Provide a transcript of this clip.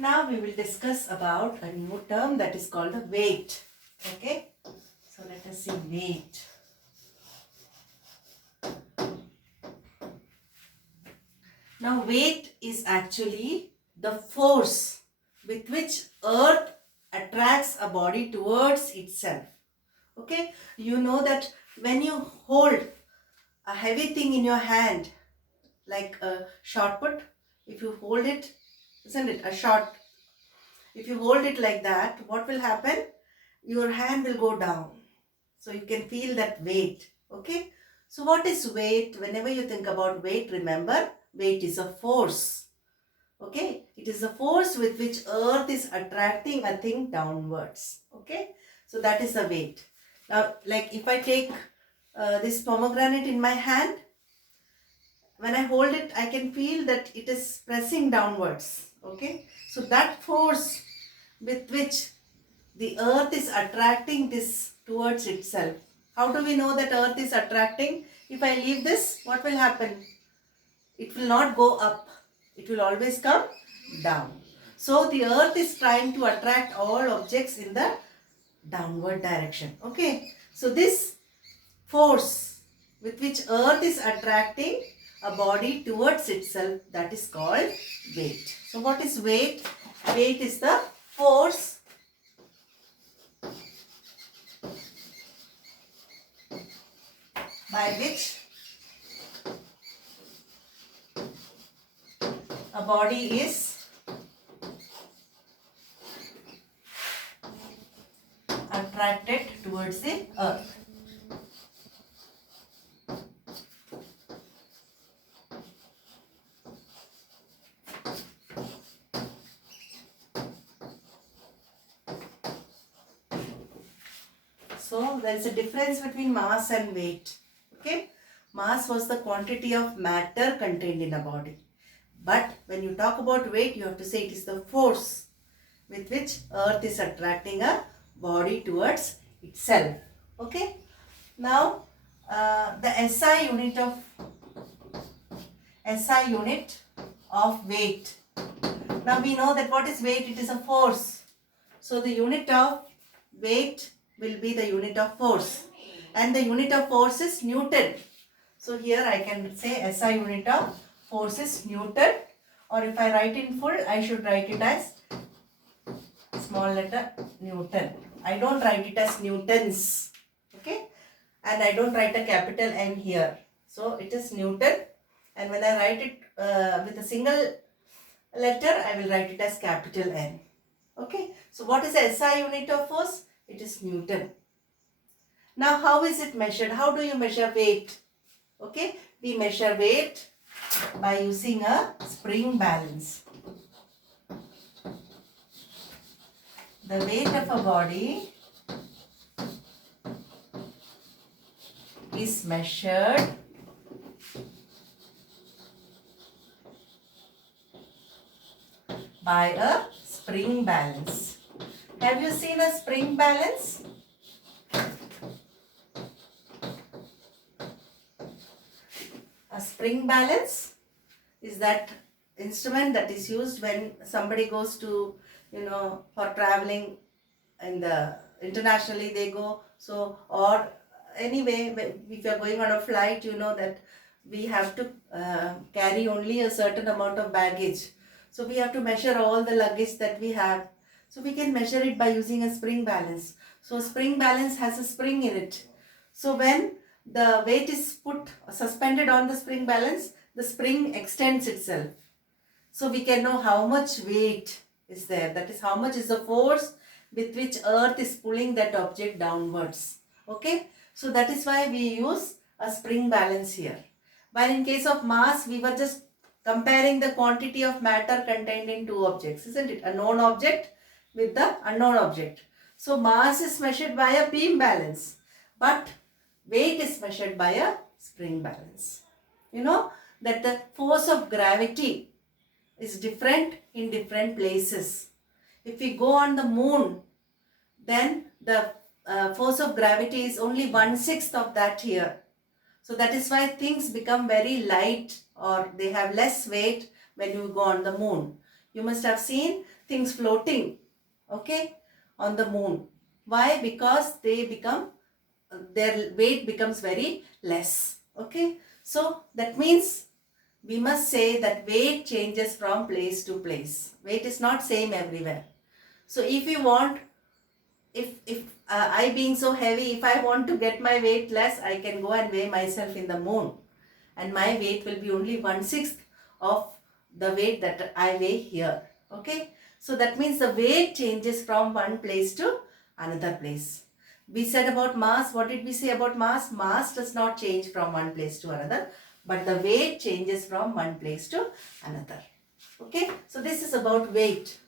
Now we will discuss about a new term that is called the weight. Okay, so let us see weight. Now weight is actually the force with which earth attracts a body towards itself. Okay, you know that when you hold a heavy thing in your hand, like a shot put, if you hold it, isn't it a shot? If you hold it like that, what will happen? Your hand will go down. So you can feel that weight. Okay. So what is weight? Whenever you think about weight, remember weight is a force. Okay. It is a force with which earth is attracting a thing downwards. Okay. So that is the weight. Now, like if I take this pomegranate in my hand, when I hold it, I can feel that it is pressing downwards. Okay. So that force with which the earth is attracting this towards itself. How do we know that earth is attracting? If I leave this, what will happen? It will not go up. It will always come down. So the earth is trying to attract all objects in the downward direction. Okay. So this force with which earth is attracting a body towards itself, that is called weight. So what is weight? Weight is the force by which a body is attracted towards the earth. So there is a difference between mass and weight. Okay, mass was the quantity of matter contained in a body. But when you talk about weight, you have to say it is the force with which earth is attracting a body towards itself. Okay. Now the SI unit of weight. Now we know that what is weight? It is a force. So the unit of weight will be the unit of force, and the unit of force is Newton. So here I can say SI unit of force is Newton, or if I write in full, I should write it as small letter Newton. I don't write it as Newtons. Okay, and I don't write a capital N here. So it is Newton, and when I write it with a single letter, I will write it as capital N. Okay, so what is the SI unit of force? It is Newton. Now how is it measured? How do you measure weight? Okay, we measure weight by using a spring balance. The weight of a body is measured by a spring balance. Have you seen a spring balance? A spring balance is that instrument that is used when somebody goes to, for traveling in the internationally they go. So, or anyway, if you are going on a flight, you know that we have to carry only a certain amount of baggage. So we have to measure all the luggage that we have. So we can measure it by using a spring balance. So spring balance has a spring in it. So when the weight is suspended on the spring balance, the spring extends itself. So we can know how much weight is there. That is how much is the force with which earth is pulling that object downwards. Okay. So that is why we use a spring balance here. While in case of mass, we were just comparing the quantity of matter contained in two objects, isn't it? A known object with the unknown object. So mass is measured by a beam balance, but weight is measured by a spring balance. You know that the force of gravity is different in different places. If we go on the moon, then the force of gravity is only 1/6 of that here. So that is why things become very light or they have less weight when you go on the moon. You must have seen things floating, okay, on the moon. Why? Because they become, their weight becomes very less, okay. So that means we must say that weight changes from place to place. Weight is not same everywhere. So if you want, if I being so heavy, if I want to get my weight less, I can go and weigh myself in the moon, and my weight will be only 1/6 of the weight that I weigh here. Okay. So that means the weight changes from one place to another place. We said about mass. What did we say about mass? Mass does not change from one place to another, but the weight changes from one place to another. Okay. So this is about weight.